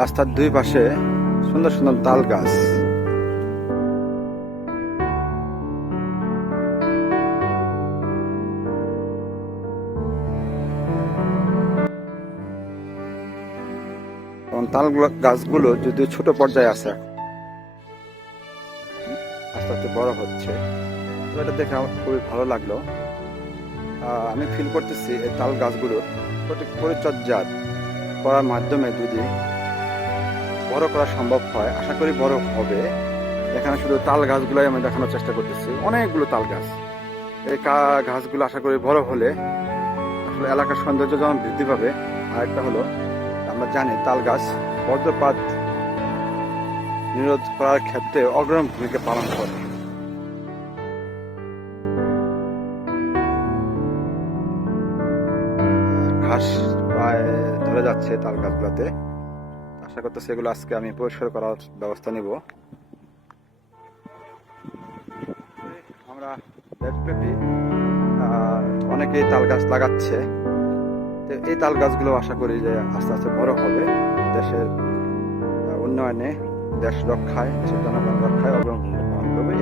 রাস্তার দুই পাশে সুন্দর সুন্দর তাল গাছ। তাল গাছগুলো যদিও ছোট পর্যায়ে আছে আস্তে আস্তে বড় হচ্ছে। এটা দেখে আমার খুবই ভালো লাগল। আমি ফিল করতেছি এই তাল গাছগুলোর পরিচর্যা করার মাধ্যমে যদি বড় করা সম্ভব হয়। আশা করি বড় হবে। এখানে শুধু তাল গাছগুলোই আমি দেখানোর চেষ্টা করতেছি। অনেকগুলো তাল গাছ। এই গাছগুলো আশা করি বড় হলে আসলে এলাকার সৌন্দর্য যেমন বৃদ্ধি পাবে, আরেকটা হলো আমরা জানি তাল গাছ বজ্রপাত নিরোধ করার ক্ষেত্রে অগ্রণী ভূমিকা পালন করে। ঘাস প্রায় ধরে যাচ্ছে তাল গাছগুলোতে। আশা করতেছি এগুলো আজকে আমি পরিষ্কার করার ব্যবস্থা নিব। আমরা অনেকেই তাল গাছ লাগাচ্ছে। এই তাল গাছগুলো আশা করি যে আস্তে আস্তে বড় হবে। দেশের উন্নয়নে দেশ রক্ষায়, দেশের জনগণ রক্ষায় অবলম্বন করবে